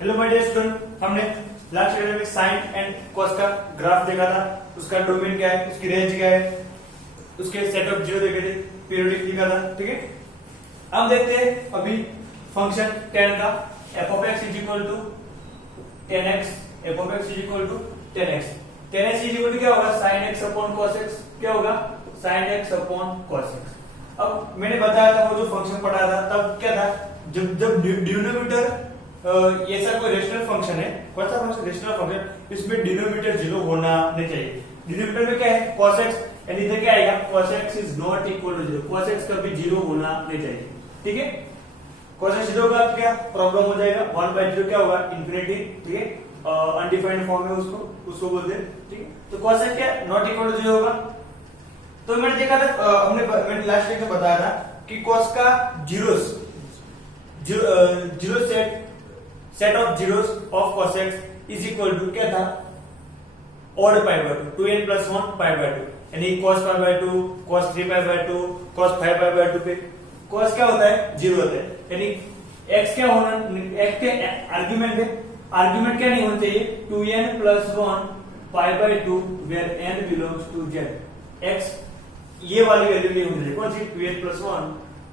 Hello my dear student, हमने last video में sign and cos का ग्राफ देखा था। उसका डोमेन क्या है, उसकी रेंज क्या है, उसके सेट ऑफ जीरो देखे थे, पीरियोडिक लिखा था। ठीक है, अब देखते हैं अभी फंक्शन tan का f of x is equal to 10x, f of x is equal to 10x, 10x is equal to क्या होगा, sin x upon cos x, क्या होगा sin x upon cos x। अब मैंने बताया था वो जो फंक्शन पढ़ा था तब क्या था, जब डिनोमिनेटर ऐसा कोई रेशनल फंक्शन है, कौन सा फंक्शन, रेशनल फंक्शन, इसमें डिनोमिनेटर जीरो होना नहीं चाहिए। डिनोमिनेटर में क्या है cos x, एंड इधर क्या आएगा cos x is not equal to zero, cos x कभी जीरो होना नहीं चाहिए। ठीक है, cos x जीरो होगा तो क्या प्रॉब्लम हो जाएगा, 1/0 क्या होगा इंफिनिटी। ठीक है, अनडिफाइंड फॉर्म है, उसको बोलते हैं। ठीक है, तो cos x क्या नॉट इक्वल टू जीरो होगा। तो मैंने देखा था, मैंने लास्ट वीक में बताया था कि cos का zero set of zeros of cos x is equal to क्या था, odd pi by 2, 2n plus 1 pi by 2, यानी cos pi by 2, cos 3 pi by 2, cos 5 pi by 2 पे cos क्या होता है, जीरो होता है। यानी x क्या होना, x के आर्गुमेंट है, आर्गुमेंट क्या नहीं होना चाहिए, 2n plus 1 pi by 2 where n belongs to z। x ये वाली वैल्यू नहीं होनी चाहिए, कौन सी, 2n plus 1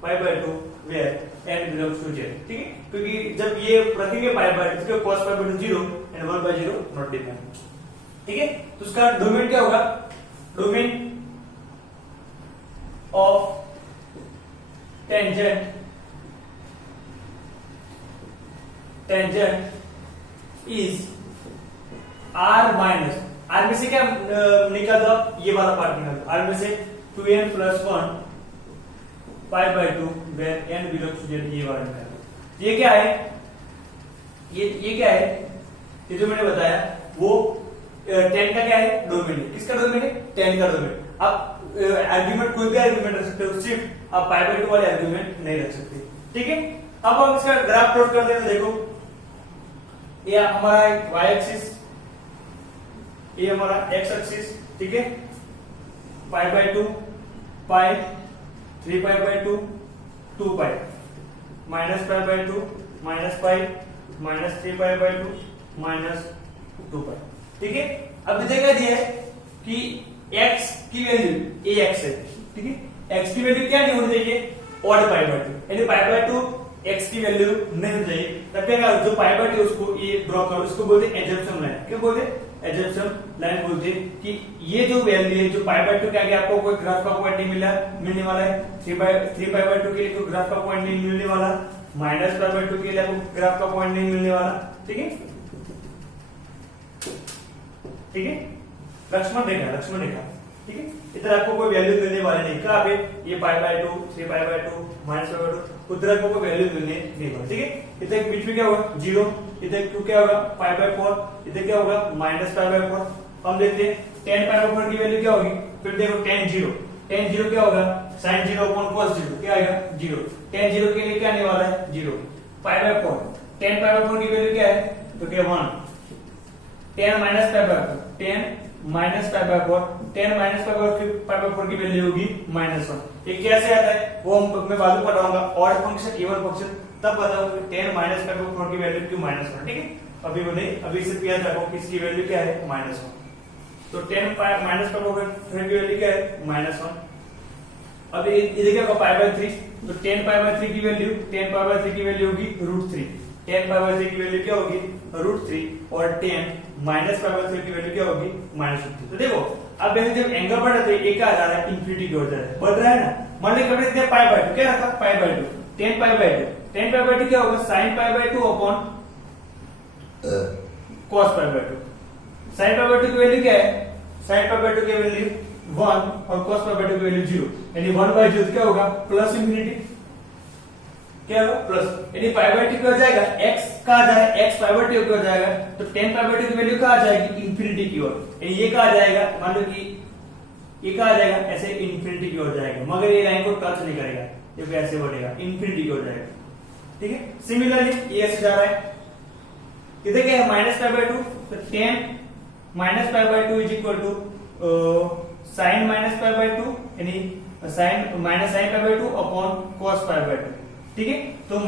pi by 2 where n belongs to z। ठीक है, क्योंकि जब ये रखेंगे पाई बाय 2 इसके cos pi by 2 0 and 1/0 not defined. ठीक है, तो उसका डोमेन क्या होगा, domain of tangent is r minus, r में से क्या निकाल दो, ये वाला पार्ट निकाल दो, r में से 2n plus 1 pi by 2 where n belongs to z, ये वाला निकाल दो। ये क्या है, ये क्या है, ये जो मैंने बताया वो 10 का क्या है, डोमेन है। किसका डोमेन है, 10 का डोमेन। आप आर्गुमेंट कोई भी आर्गुमेंट रख सकते हो, सिर्फ आप पाई बाय 2 वाले आर्गुमेंट नहीं रख सकते। ठीक है, अब हम इसका ग्राफ प्लॉट कर देते हैं। देखो ये हमारा y एक्सिस, ये हमारा x एक्सिस। ठीक है, पाई by 2 pi 3 pi by 2 2 pi minus pi by 2 minus pi minus 3 pi by 2 minus 2 पाई। ठीक है, अब इधर क्या दिया है कि x की वैल्यू ax है। ठीक है, x की वैल्यू क्या नहीं होनी चाहिए, ऑड पाई बाय 2, यानी पाई बाय 2 x की वैल्यू नहीं होनी चाहिए। तब क्या जो पाई बाय 2 उसको ये ड्रॉ करो, इसको बोलते हैं एजम्पशन लाइन। क्या बोलते हैं, एजम्पशन लाइन बोलते हैं कि ये जो वैल्यू है, जो पाई बाय 2 के आगे आपको कोई ग्राफ का पॉइंट नहीं मिलने वाला है, 3 पाई बाय 2 के लिए कोई ग्राफ का पॉइंट नहीं मिलने वाला, माइनस पाई बाय 2 के लिए आपको ग्राफ का पॉइंट नहीं मिलने वाला। ठीक है, ठीक है, लक्ष्मण रेखा। ठीक है, इधर आपको कोई वैल्यू मिलने वाली नहीं, कहां पे, ये पाई by 2, 3 pi by 2, minus pi by 2, उधर आपको कोई वैल्यू मिलने नहीं वाली। ठीक है, इधर बीच में क्या होगा, 0, इधर 2 क्या होगा, पाई बाय 4, इधर क्या होगा, माइनस पाई बाय 4। हम देखते हैं 10 पाई बाय 4 की वैल्यू क्या होगी, फिर देखो tan 0 क्या होगा, sin 0 अपॉन cos 0 क्या आएगा, 0। tan 0 के लिए क्या आने वाला है, 0। पाई बाय 4, 10 पाई बाय 4 की वैल्यू क्या है, तो क्या 1। 10 minus pi bye 4, 10 minus pi bye 4, 10 minus pi bye 4 की वैल्यू होगी -1। ये कैसे आता है वो मैं बाद में पढ़ाऊंगा, ऑड फंक्शन इवन फंक्शन तब बताऊंगा 10 माइनस पाई बाय 4 की वैल्यू क्यों -1। ठीक है, अभी वो नहीं, अभी सिर्फ याद रखो कि इसकी वैल्यू क्या है, -1। तो 10 माइनस पाई बाय 4 की वैल्यू क्या है, -1। अब इधर क्या होगा, पाई बाय 3, तो 10 पाई बाय 3 की वैल्यू, 10 पाई बाय 3 की वैल्यू होगी √3, 10 पाई बाय 3 की वैल्यू क्या होगी, √3, और 10 माइनस पाई बाय 3 की वैल्यू क्या होगी, -3। तो देखो अब जैसे जब एंगल बढ़ रहा है तो एक आ जा रहा है, इंफिनिटी की ओर जा रहा है, बढ़ रहा है ना। मान लीजिए कभी इतने पाई बाय 2 क्या रखा, पाई by 2, 10 pi by 2, 10 pi by 2 क्या होगा, sin pi by 2 upon cos pi by 2। sin pi by 2 की वैल्यू क्या है, sin पाई बाय 2 की वैल्यू 1 और cos पाई बाय 2 की वैल्यू 0, यानी 1/0 क्या होगा, प्लस इंफिनिटी, क्या होगा प्लस, यानी पाई बाय 2 क्या हो जाएगा, x कहां आ जाएगा, x पाई बाय 2 की ओर जाएगा, तो 10 पाई बाय 2 की वैल्यू कहां आ जाएगी, इंफिनिटी की ओर, यानी ये कहां आ जाएगा, मान लो कि ये कहां आ जाएगा, ऐसे इंफिनिटी की ओर जाएगा, मगर ये लाइन को टच नहीं करेगा, ये ऐसे बढ़ेगा, इंफिनिटी की ओर जाएगा। ठीक है, सिमिलरली ये ऐसे जा रहा है, इधर क्या है, माइनस पाई बाय 2, तो 10 minus pi by 2 is equal to sin minus pi by 2, यानी sin pi by 2 upon cos pi by 2। ठीक है, तो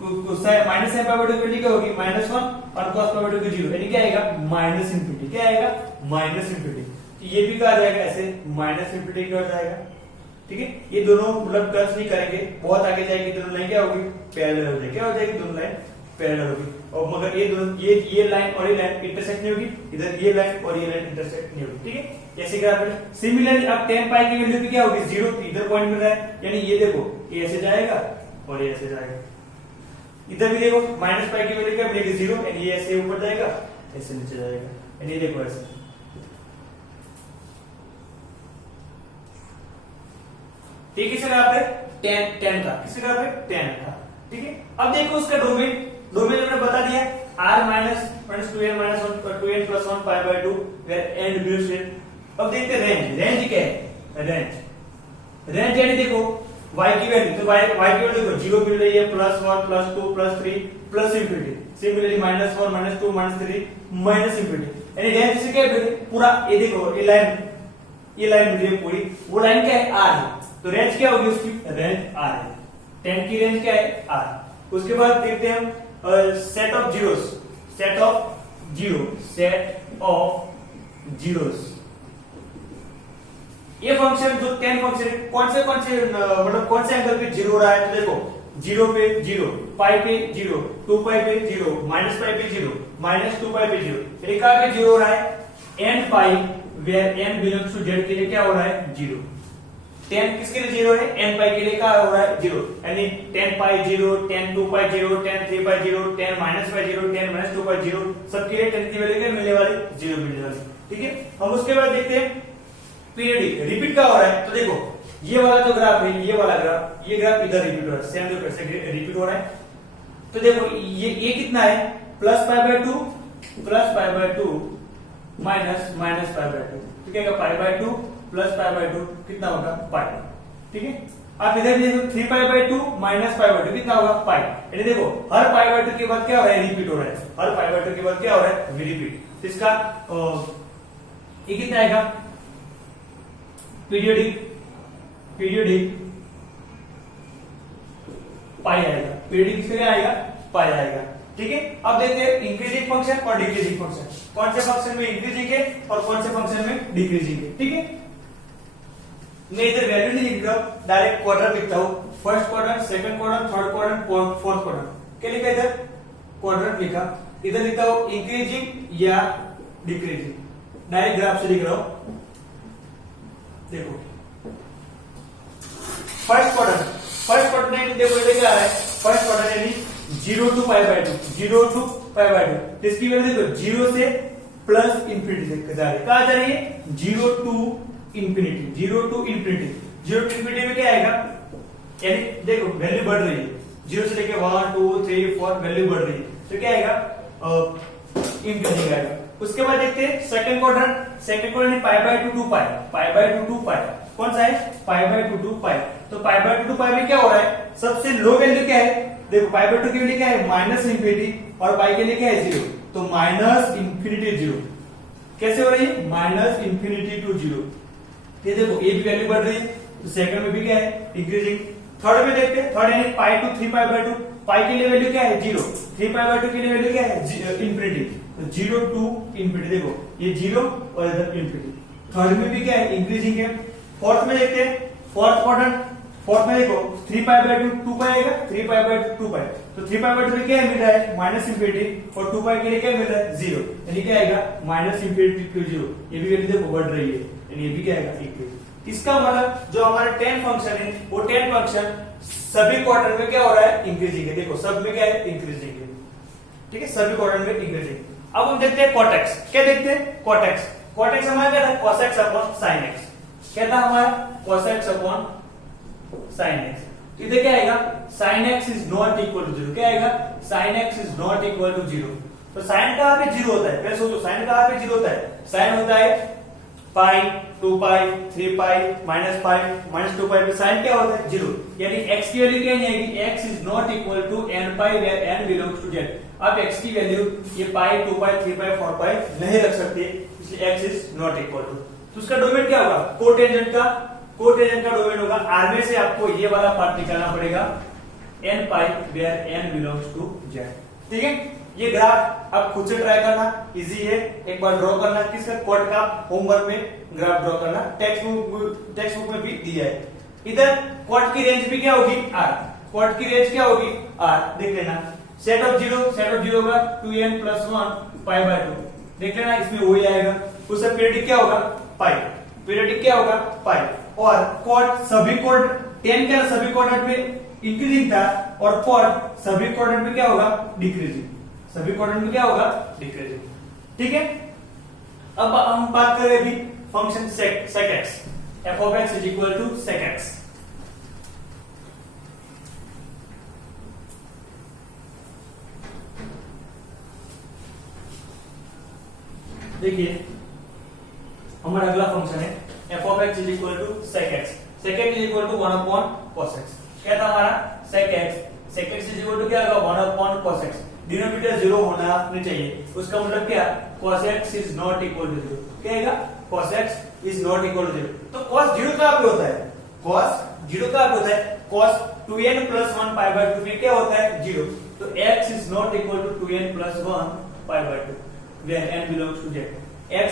माइनस साइन पाई बाय 2 की वैल्यू क्या होगी -1 और cos पाई बाय 2 की 0, यानी क्या आएगा माइनस इंफिनिटी। क्या आएगा माइनस इंफिनिटी। ये भी कहा जाएगा ऐसे माइनस इंफिनिटी क्या हो जाएगा। ठीक है, ये दोनों मतलब टच नहीं करेंगे, बहुत आगे जाएगी, दोनों लाइन क्या होगी पैरेलल हो जाएगी। क्या हो जाएगी दोनों लाइन पैरेलल होगी। और मगर ये दोनों ये लाइन और ये लाइन इंटरसेक्ट नहीं होगी, इधर ये लाइन और ये लाइन इंटरसेक्ट नहीं होगी। ठीक है, ऐसे ग्राफ में सिमिलरली अब tan पाई की वैल्यू भी क्या होगी 0, इधर पॉइंट मिल रहा है, यानी ये देखो ये ऐसे जाएगा और ये ऐसे जाएगा। इधर भी देखो माइनस पाई की वैल्यू क्या मिलेगी 0, यानी ये ऐसे ऊपर जाएगा ऐसे नीचे जाएगा, यानी ये देखो ऐसे। ठीक है, किसका ग्राफ है tan का, किसका ग्राफ है tan का। ठीक है, अब देखो उसका डोमेन हमने बता दिया r minus 2n minus 2n plus 1 pi by 2 where n belongs to. अब देखते हैं रेंज क्या है। रेंज यानी देखो y की वैल्यू, तो y की वैल्यू देखो 0 मिल रही है, +1 +2 +3 plus infinity, similarly -1 -2 -3 minus infinity, यानी रेंज से क्या है पूरा। ये देखो ये लाइन मिल रही है पूरी, वो लाइन क्या है r है, तो रेंज क्या होगी उसकी रेंज r है। 10 की रेंज क्या है r। उसके बाद देखते हैं हम सेट ऑफ जीरोस। ये फंक्शन जो 10 फंक्शन है कौन से मतलब कौन से एंगल पे जीरो हो रहा है, तो देखो 0 पे 0, पाई पे 0, 2 पाई पे 0, माइनस पाई पे 0, -2 पाई पे 0, फिर कहां पे 0 हो रहा है n pi where n belongs to z के लिए क्या हो रहा है 0। 10 किसके लिए 0 है n पाई के लिए क्या हो रहा है 0, यानी 10 पाई 0, 10 2 पाई 0, 10 3 पाई 0, 10 माइनस पाई 0, 10 माइनस 2 पाई 0, सबके लिए 10 की वैल्यू क्या मिलने वाली 0 मिलने वाली। ठीक है, हम उसके बाद देखते हैं पीरियडिक रिपीट क्या हो रहा है। तो देखो ये वाला जो ग्राफ है, ये वाला ग्राफ, ये ग्राफ इधर रिपीट हो रहा है, सेम जो कैसे रिपीट हो रहा है। तो देखो ये कितना है plus pi by 2 minus pi by 2, तो क्या पाई बाय 2 प्लस पाई बाय 2 कितना होगा पाई। ठीक है, आप इधर भी देखो 3 pi by 2 minus pi by 2 कितना होगा पाई, यानी देखो हर पाई बाय 2 के बाद क्या हो रहा है रिपीट हो रहा है, हर पाई बाय 2 के बाद क्या हो रहा है रिपीट। तो इसका ये कितना आएगा पीरियडिक पाई आएगा, पीरियडिक किसका क्या आएगा पाई आएगा। ठीक है, अब देखते हैं इंक्रीजिंग फंक्शन और डिक्रीजिंग फंक्शन, कौन से फंक्शन में इंक्रीजिंग है और कौन से फंक्शन में डिक्रीजिंग है। ठीक है, मैं इधर वैल्यू नहीं लिख रहा हूं, डायरेक्ट क्वाड्रेंट लिखता हूं, first quadrant, second quadrant, third quadrant, fourth quadrant. क्या लिखा इधर क्वाड्रेंट लिखा, इधर लिखता हूं इंक्रीजिंग या डिक्रीजिंग, डायरेक्ट ग्राफ से लिख रहा हूं। देखो फर्स्ट क्वाड्रेंट में देखो इधर क्या आ रहा है, फर्स्ट क्वाड्रेंट यानी 0 टू पाई बाय 2, इसकी वैल्यू देखो 0 से प्लस इंफिनिटी तक जा रही है, कहां जा रही है 0 टू इंफिनिटी। 0 टू इंफिनिटी में क्या आएगा, यानी देखो वैल्यू बढ़ रही है, 0 से लेके 1 2 3 4 वैल्यू बढ़ रही है, तो क्या आएगा इंक्रीजिंग आएगा। उसके बाद देखते हैं सेकंड क्वाड्रेंट पाई बाय 2 2 पाई, कौन सा है पाई बाय 2 पाई। तो पाई बाय 2 पाई में क्या हो रहा है, सबसे लो वैल्यू क्या है, देखो पाई बाय 2 की वैल्यू क्या है माइनस इंफिनिटी और पाई के लिए क्या है 0, तो माइनस इंफिनिटी 0 कैसे हो रही है माइनस इंफिनिटी टू 0। ये देखो ये भी वैल्यू बढ़ रही है, तो सेकंड में भी क्या है इंक्रीजिंग। थर्ड में देखते हैं, थर्ड यानी पाई टू 3 पाई बाय 2, पाई के लिए वैल्यू क्या है 0, 3 पाई बाय 2 के लिए वैल्यू क्या है इंफिनिटी, तो 0 टू इंफिनिटी, देखो ये 0 और इधर इंफिनिटी। थर्ड में भी क्या है इंक्रीजिंग है। फोर्थ में देखते हैं, फोर्थ में देखो 3 पाई बाय 2 पाई आएगा, 3 पाई बाय 2 पाई, तो 3 पाई बाय 2 में क्या मिल रहा है माइनस इंफिनिटी और 2 पाई के लिए क्या मिल रहा है 0, यानी क्या आएगा माइनस इंफिनिटी टू 0। ये भी वैल्यू देखो बढ़ रही है, यानी ये भी क्या आएगा इक्वल। इसका मतलब जो हमारा 10 फंक्शन है वो 10 फंक्शन सभी क्वाड्रेंट में क्या हो रहा है इंक्रीजिंग है, देखो सब में क्या है इंक्रीजिंग है। ठीक है, सभी क्वाड्रेंट में इंक्रीजिंग। अब हम देखते हैं कॉटेक्स, क्या देखते हैं कॉटेक्स हमारा क्या था cosx अपॉन sin x, क्या था हमारा cosx अपॉन sin x। तो इधर क्या आएगा sin x is not equal to 0, क्या आएगा sin x is not equal to 0। तो sin कहां पे 0 होता है, पहले सोचो sin कहां पे 0 होता है, sin होता है पाई 2 पाई 3 पाई माइनस पाई माइनस 2 पाई पे sin क्या होता है 0, यानी x की वैल्यू क्या नहीं आएगी, x is not equal to n pi where n belongs to z। आप x की वैल्यू ये पाई 2 पाई 3 पाई 4 पाई नहीं रख सकते, इसलिए x is not equal to. तो उसका डोमेन क्या होगा कोटेंजेंट का डोमेन होगा, r में से आपको ये वाला पार्ट निकालना पड़ेगा, n pi where n belongs to z। ठीक है, ये ग्राफ आप खुद से ट्राई करना, इजी है, एक बार ड्रॉ करना। किसका कोड का होमवर्क में ग्राफ ड्रॉ करना, टेक्स्ट बुक में भी दिया है। इधर कोड की रेंज भी क्या होगी r, कोड की रेंज क्या होगी r, देख लेना। सेट ऑफ जीरो होगा 2n + 1 पाई बाय 2, देख लेना, इसमें वही आएगा। उसका पीरियडिक क्या होगा पाई, पीरियडिक क्या होगा पाई। और कोड सभी कोड 10 के सभी कोऑर्डिनेट में इंक्रीजिंग था और कोड सभी कोऑर्डिनेट में क्या होगा डिक्रीजिंग, सभी कोऑर्डिनेट में क्या होगा डिक्रीजिंग। ठीक है, अब हम बात करें अभी function sec x, f of x = sec x। देखिए हमारा अगला फंक्शन है f of x = sec x, sec x = 1/cos x। क्या था हमारा sec x = क्या होगा 1/cos x। डिनोमिनेटर 0 होना नहीं चाहिए, उसका मतलब क्या cos x is not equal to 0। क्या आएगा cos x is not equal to 0। तो cos 0 कहां पे होता है, cos 0 कहां पे होता है, cos 2n + 1 पाई बाय 2 में क्या होता है 0। तो x is not equal to 2n + 1 pi by 2 where n belongs to z। x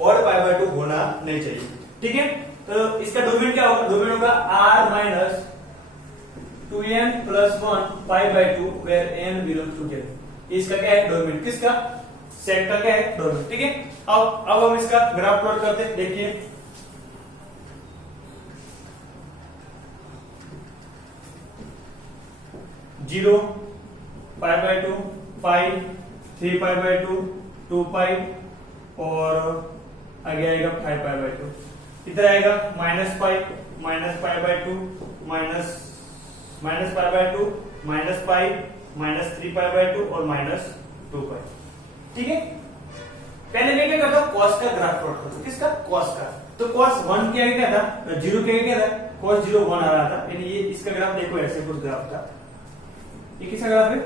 और पाई बाय 2 होना नहीं चाहिए। ठीक है, तो इसका डोमेन क्या होगा, डोमेन होगा r - 2n + 1 pi by 2 where n belongs to z। इसका क्या है डोमेन, किसका सेट का क्या है डोमेन। ठीक है, अब हम इसका ग्राफ प्लॉट करते हैं। देखिए zero pi by 2 pi 3 pi by 2 2 पाई और आगे आएगा 5 पाई बाय 2। इधर आएगा -पाई by 2 minus pi by 2 pi -3 pi by 2 और -2 पाई। ठीक है, पहले मैं क्या करता हूं cos का ग्राफ प्लॉट करता हूं, किसका cos का। तो cos 1 क्या था, 0 क्या था, cos 0 1 आ रहा था, यानी ये इसका ग्राफ देखो ऐसे कुछ ग्राफ था। ये किसका ग्राफ है,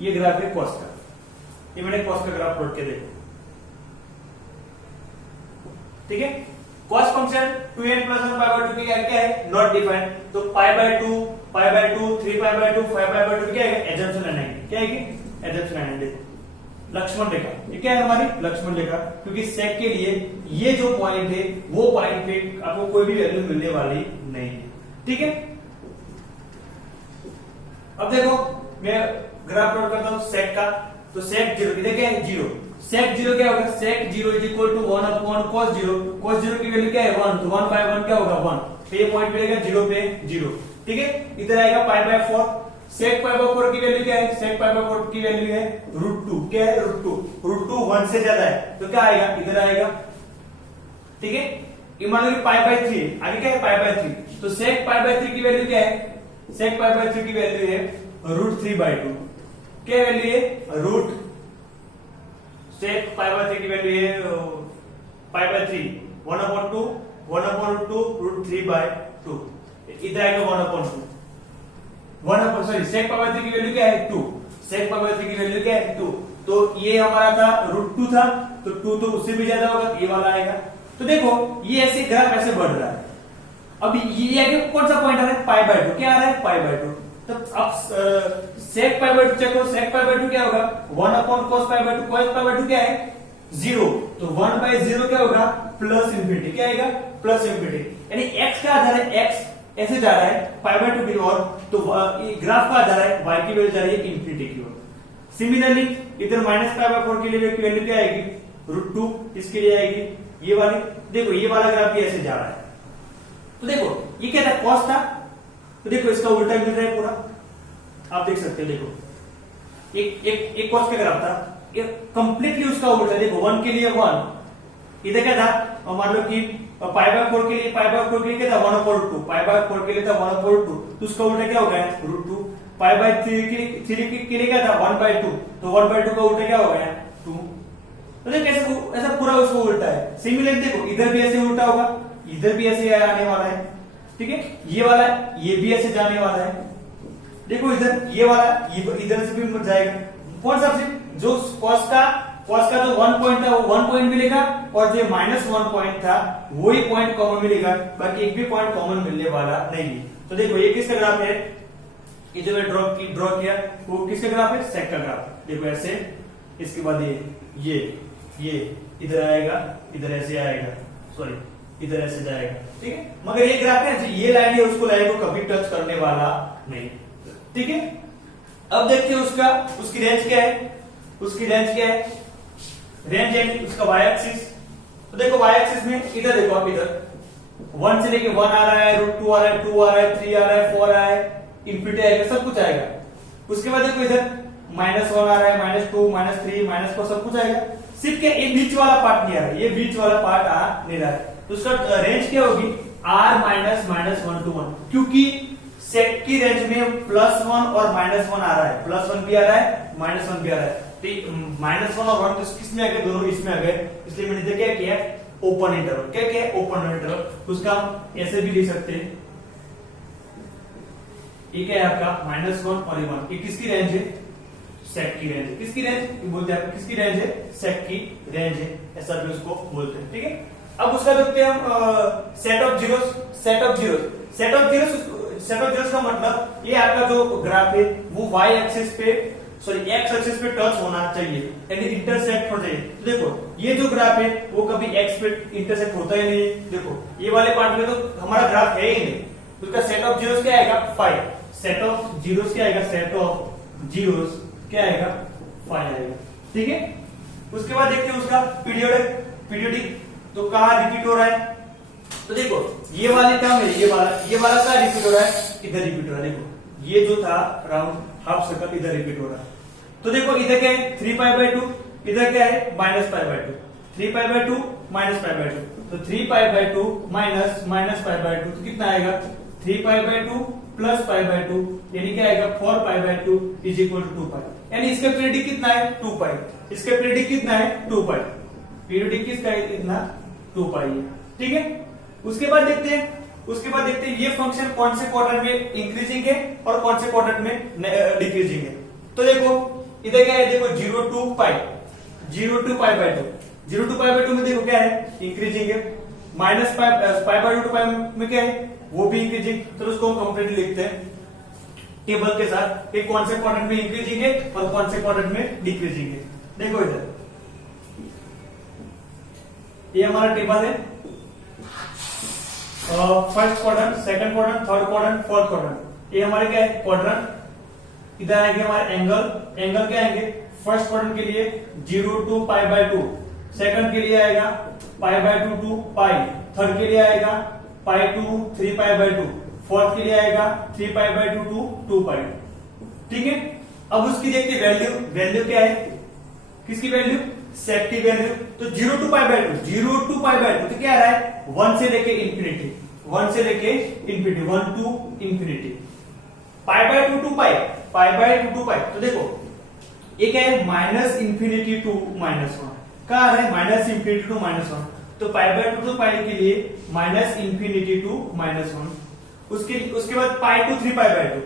ये ग्राफ है cos का। ये मैंने cos का ग्राफ प्लॉट किया देखो। ठीक है, cos function 2n + 1 pi by 2 क्या है नॉट डिफाइंड। तो पाई by 2 3 pi by 2 5 pi by 2 क्या है एजम्पशन लाइन है, क्या है कि एजम्पशन लाइन। देखो लक्ष्मण रेखा, ये क्या है हमारी लक्ष्मण रेखा, क्योंकि सेक के लिए ये जो पॉइंट है वो पॉइंट पे आपको कोई भी वैल्यू मिलने वाली नहीं है। ठीक है, अब देखो मैं ग्राफ प्लॉट करता हूं सेक का। तो सेक 0 इधर क्या है 0, सेक 0 क्या होगा, सेक 0 = 1/cos 0। cos 0 की वैल्यू क्या है 1, तो 1 बाय 1 क्या होगा 1। तो ये पॉइंट मिलेगा 0 पे 0। ठीक है, इधर आएगा pi by 4। Sec pi by 4 की वैल्यू क्या है, सेक पाई बाय 4 की वैल्यू है √2। क्या है √2 1 से ज्यादा है तो क्या आएगा इधर आएगा। ठीक है, ये मान लो कि पाई बाय 3 आगे क्या है पाई बाय 3। तो सेक पाई बाय 3 की वैल्यू क्या है, सेक पाई बाय 3 की वैल्यू है √3/2। क्या वैल्यू है रूट, सेक पाई बाय 3 की वैल्यू है पाई बाय 3 1/2 √3/2। इधर आएगा 1/2 सॉरी सेक पाई बाय 3 की वैल्यू क्या है 2, सेक पाई बाय 3 की वैल्यू क्या है 2। तो ये हमारा था √2 था, तो 2 तो उससे भी ज्यादा होगा, ये वाला आएगा। तो देखो ये ऐसे ग्राफ ऐसे बढ़ रहा है। अब ये आगे कौन सा पॉइंट आ रहा है पाई बाय 2, क्या आ रहा है पाई बाय 2। तो अब सेक पाई बाय 2 चेक करो, सेक पाई बाय 2 क्या होगा 1/cos pi by 2। cos pi by 2 क्या है 0, तो 1/0 क्या होगा +∞। क्या आएगा +∞, यानी x का आधार है x ऐसे जा रहा है पाई बाय 2 की ओर, तो ग्राफ का आधार है y की वैल्यू जा रही है इंफिनिटी की ओर। सिमिलरली इधर -π/4 की वैल्यू क्या आएगी √2, इसके लिए आएगी ये वाली। देखो ये वाला ग्राफ भी ऐसे जा रहा है। तो देखो ये क्या था cos था, तो देखो इसका उल्टा मिल रहा है पूरा, आप देख सकते हैं। देखो एक cos का ग्राफ था, ये कंप्लीटली उसका उल्टा। देखो 1 के लिए 1, इधर क्या था मान लो कि पाई बाय 4 के लिए क्या था 1/2, पाई बाय 4 के लिए था 1/2, तो उसका उल्टा क्या हो गया √2। पाई बाय 3 के लिए क्या था 1/2, तो 1/2 का उल्टा क्या हो गया 2। तो देखो कैसे ऐसा पूरा उसको उल्टा है। सिमिलर देखो इधर भी ऐसे उल्टा होगा, इधर भी ऐसे आने वाला है। ठीक है, ये वाला ये भी ऐसे जाने वाला है। देखो इधर ये वाला इधर से भी मत जाएगा। कौन सा जो cos का जो 1 पॉइंट था वो 1 पॉइंट मिलेगा, और जो -1 पॉइंट था वही पॉइंट कॉमन मिलेगा, बाकी एक भी पॉइंट कॉमन मिलने वाला नहीं है। तो देखो ये किसका ग्राफ है, ये जो मैं ड्रॉ किया वो किसका ग्राफ है, सेक का ग्राफ। देखो ऐसे, इसके बाद ये इधर आएगा, इधर ऐसे आएगा, सॉरी इधर ऐसे जाएगा, ठीक है। मगर ये ग्राफ है, ये लाइन है उसको लाइन को कभी टच करने वाला नहीं, ठीक है। अब देखते हैं उसकी रेंज क्या है, उसकी रेंज क्या है, रेंज है उसका वाई एक्सिस। तो देखो वाई एक्सिस में इधर देखो आप, इधर 1 से लेके 1 आ रहा है, √2 आ रहा है, 2 आ रहा है, 3 आ रहा है, 4 आ रहा है, इंफिनिटी आएगा, सब कुछ आएगा। उसके बाद देखो इधर -1 आ रहा है, -2, -3, -4 सब कुछ आएगा। सिर्फ क्या ये बीच वाला पार्ट नहीं आ रहा है, ये बीच वाला पार्ट आ नहीं रहा है। तो उसका रेंज क्या होगी, R -1 to 1, क्योंकि सेट की रेंज में +1 और -1 आ रहा है, +1 भी आ रहा है, -1 भी आ रहा है। तो -1 और 1 किस में आ गए, दोनों इसमें आ गए, इसलिए मैंने इधर क्या किया, ओपन इंटरवल। क्या क्या है, ओपन इंटरवल। उसका हम ऐसे भी लिख सकते हैं, ये क्या है आपका -1 और 1, ये किसकी रेंज है, सेट की रेंज है। किसकी रेंज बोलते हैं, किसकी रेंज है, सेट की रेंज है, ऐसा भी उसको बोलते हैं, ठीक है। अब उसका देखते हैं हम सेट ऑफ जीरोस का मतलब ये आपका जो ग्राफ है वो y एक्सिस पे x एक्सिस पे टच होना चाहिए, यानी इंटरसेक्ट होना चाहिए। तो देखो ये जो ग्राफ है वो कभी x पे इंटरसेक्ट होता ही नहीं। देखो ये वाले पार्ट में तो हमारा ग्राफ है ही नहीं, तो उसका सेट ऑफ जीरोस क्या आएगा, 5। सेट ऑफ जीरोस क्या आएगा, सेट ऑफ जीरोस क्या आएगा, 5 आएगा, ठीक है। उसके बाद देखते हैं उसका पीरियोडिक तो कहां रिपीट हो रहा है। तो देखो ये वाली टर्म है, ये वाला कहां रिपीट हो रहा है, इधर रिपीट हो रहा है। देखो ये जो था राउंड हाफ सर्कल इधर रिपीट हो रहा है। तो देखो इधर क्या है 3π/2, इधर क्या है -π/2, 3π/2 -π/2, तो 3π/2 -π/2 तो कितना आएगा, 3π/2 + π/2 यानी क्या आएगा 4π/2 = 2π। यानी इसका पीरियडिक कितना है, 2π। इसका पीरियडिक कितना है, 2π। पीरियडिक किसका है, कितना, 2π है, ठीक है। उसके बाद देखते हैं ये फंक्शन कौन से क्वाड्रेंट में इंक्रीजिंग है और कौन से क्वाड्रेंट में डिक्रीजिंग है। तो देखो इधर क्या है, देखो 0 to π, 0 to π/2, 0 to π/2 में देखो क्या है, इंक्रीजिंग है। -π/2 to π में क्या है, वो भी इंक्रीजिंग। तो उसको हम कंप्लीटली लिखते हैं टेबल के साथ कि कौन से क्वाड्रेंट में इंक्रीजिंग है और कौन से क्वाड्रेंट में डिक्रीजिंग है। देखो इधर ये हमारा टेबल है, first quadrant, second quadrant, third quadrant, fourth quadrant. ये हमारे क्या है, क्वाड्रेंट। इधर आएंगे हमारे एंगल क्या आएंगे, फर्स्ट क्वाड्रेंट के लिए 0 to π/2, सेकंड के लिए आएगा π/2 to π, थर्ड के लिए आएगा π to 3π/2, फोर्थ के लिए आएगा 3π/2 to 2π, ठीक है। अब उसकी देखते वैल्यू क्या है, किसकी वैल्यू, सेट की वैल्यू। तो 0 to π/2 तो क्या आ रहा है, 1 से लेके इंफिनिटी, 1 से लेके इंफिनिटी, 1 to इंफिनिटी, π/2 to π, तो देखो ये क्या है, -∞ to -1, क्या आ रहा है, -∞ to -1। तो π/2 to π के लिए -∞ to -1, उसके बाद π to 3π/2,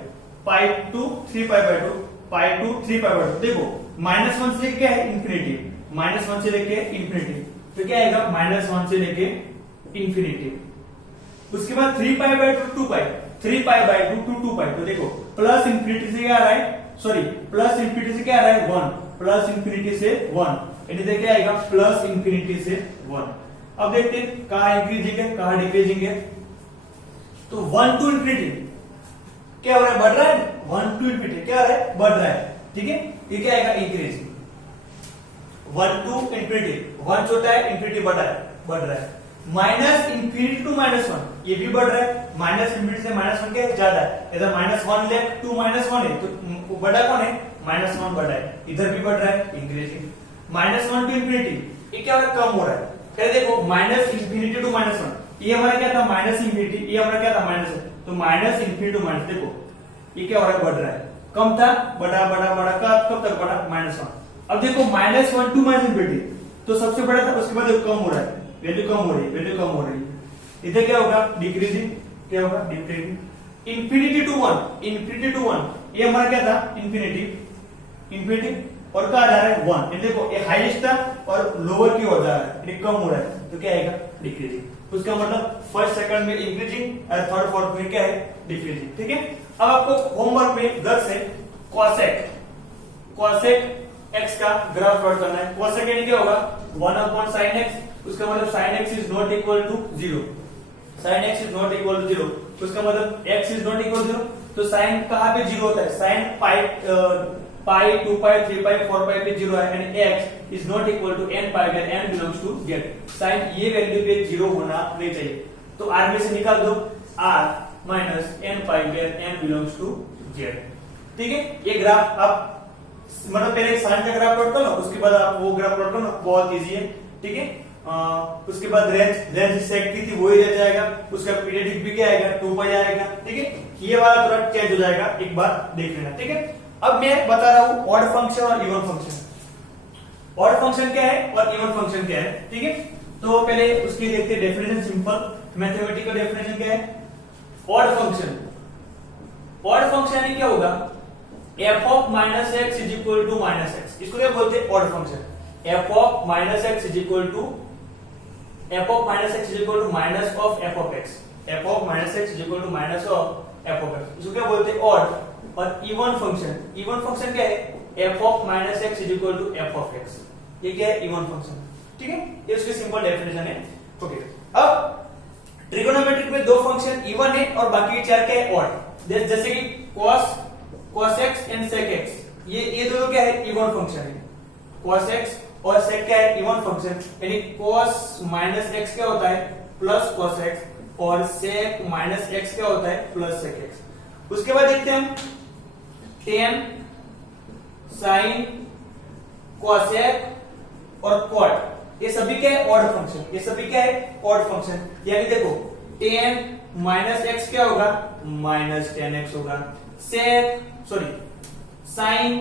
π to 3π/2, π to 3π/2। देखो -1 से लेके क्या है, इंफिनिटी, -1 से लेके इंफिनिटी, तो क्या आएगा, -1 से लेके इंफिनिटी। उसके बाद 3π/2 to 2π, 3π/2 to 2π, तो देखो प्लस इंफिनिटी से क्या आ रहा है, प्लस इंफिनिटी से क्या आ रहा है, 1, प्लस इंफिनिटी से 1, यानी क्या आएगा, प्लस इंफिनिटी से 1। अब देखते हैं कहां इंक्रीजिंग है कहां डिक्रीजिंग है। तो 1 to इंफिनिटी क्या हो रहा है, बढ़ रहा है, 1 to इंफिनिटी क्या हो रहा है, बढ़ रहा है, ठीक है। ये क्या आएगा, इंक्रीजिंग। 1 to इंफिनिटी, 1 छोटा है, इंफिनिटी बढ़ रहा है। -∞ to -1 ये भी बढ़ रहा है, -∞ से -1 क्या ज्यादा है, इधर -1 लेफ्ट टू -1 है, तो बड़ा कौन है, -1 बढ़ा है, इधर भी बढ़ रहा है, इंक्रीजिंग। -1 to इंफिनिटी ये क्या हो रहा है, कम हो रहा है। फिर देखो -∞ to -1 ये हमारा क्या था, -∞, ये हमारा क्या था, माइनस, तो -∞ to माइनस, देखो ये क्या हो रहा है, बढ़ रहा है, कम था, बड़ा कब तक बढ़ा, -1। अब देखो -1 to -∞, तो सबसे बड़ा था, उसके बाद कम हो रहा है, वैल्यू कम हो रही है, इधर क्या होगा, डिक्रीजिंग, क्या होगा, डिक्रीजिंग। इंफिनिटी टू वन ये हमारा क्या था, इंफिनिटी और कहा जा रहा है 1, ये देखो ये हाईएस्ट था और लोअर की ओर जा रहा है, ये कम हो रहा है, तो क्या आएगा, डिक्रीजिंग। उसका मतलब फर्स्ट सेकंड में इंक्रीजिंग और थर्ड फोर्थ में क्या है, डिक्रीजिंग, ठीक है। अब आपको होमवर्क में 10 से cosec x का ग्राफ प्लॉट करना है। cosec यानी क्या होगा 1/sin x, उसका मतलब sin x is not equal to 0, sin x is not equal to 0, उसका मतलब x is not equal to 0, तो sin कहां पे 0 होता है, sin पाई 2 पाई 3 पाई 4 पाई पे 0 है, यानी x is not equal to n pi where n belongs to z, sin ये वैल्यू पे 0 होना नहीं चाहिए, तो r में से निकाल दो r minus n pi where n belongs to z। ठीक है, ये ग्राफ आप मतलब पहले sin का ग्राफ प्लॉट कर लो, उसके बाद आप वो ग्राफ प्लॉट कर लो, बहुत इजी है। ठीक है, उसके बाद रेंज सेट की थी वही रह जाएगा, उसका पीरियडिक भी क्या आएगा 2 पाई आएगा। ठीक है, ये वाला थोड़ा चेंज हो जाएगा, एक बार देख लेना। ठीक है, अब मैं बता रहा हूं ऑड फंक्शन और इवन फंक्शन। ऑड फंक्शन क्या है और इवन फंक्शन क्या है। ठीक है, तो पहले उसकी देखते हैं डेफिनेशन, सिंपल मैथमेटिकल डेफिनेशन क्या है। ऑड फंक्शन, ऑड फंक्शन यानी क्या होगा f of minus x is equal to minus x, इसको क्या बोलते हैं odd function. f of minus x is equal to f of minus x is equal to minus of f of x, f of minus x is equal to minus of f of x, इसको क्या बोलते हैं odd. और even function, even function क्या है f of minus x is equal to f of x, ये क्या है इवन फंक्शन। ठीक है, ये उसकी सिंपल डेफिनेशन है। ओके, अब ट्रिगोनोमेट्रिक में दो फंक्शन इवन है और बाकी चार क्या है ऑड, जैसे कि cos x and sec x, ये दोनों क्या है इवन फंक्शन है। cos x और sec क्या है इवन फंक्शन, यानी cos माइनस x क्या होता है प्लस cos x और sec माइनस x क्या होता है प्लस sec x। उसके बाद देखते हैं हम tan sin cosec और cot, ये सभी क्या है ऑड फंक्शन, ये सभी क्या है ऑड फंक्शन। यानी देखो tan माइनस x क्या होगा माइनस tan x होगा, sec sorry sin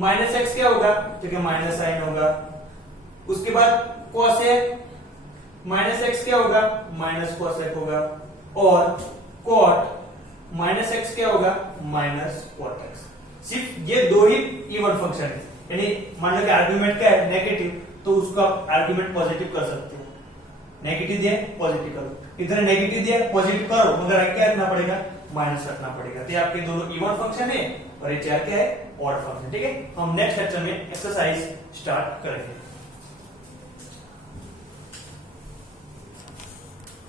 minus x क्या होगा, ठीक है माइनस sin होगा। उसके बाद cosec माइनस x क्या होगा माइनस cosec होगा, और cot माइनस x क्या होगा माइनस cot x। सिर्फ ये दो ही इवन फंक्शन है, यानी मान लो कि आर्गुमेंट क्या है नेगेटिव, तो उसको आप आर्गुमेंट पॉजिटिव कर सकते हो, नेगेटिव दिया पॉजिटिव करो, इधर नेगेटिव दिया पॉजिटिव करो, मगर क्या रखना पड़ेगा माइनस रखना पड़ेगा। तो ये आपके दोनों इवन फंक्शन है और ये चार क्या है ऑड फंक्शन। ठीक है, हम नेक्स्ट लेक्चर में एक्सरसाइज स्टार्ट करेंगे।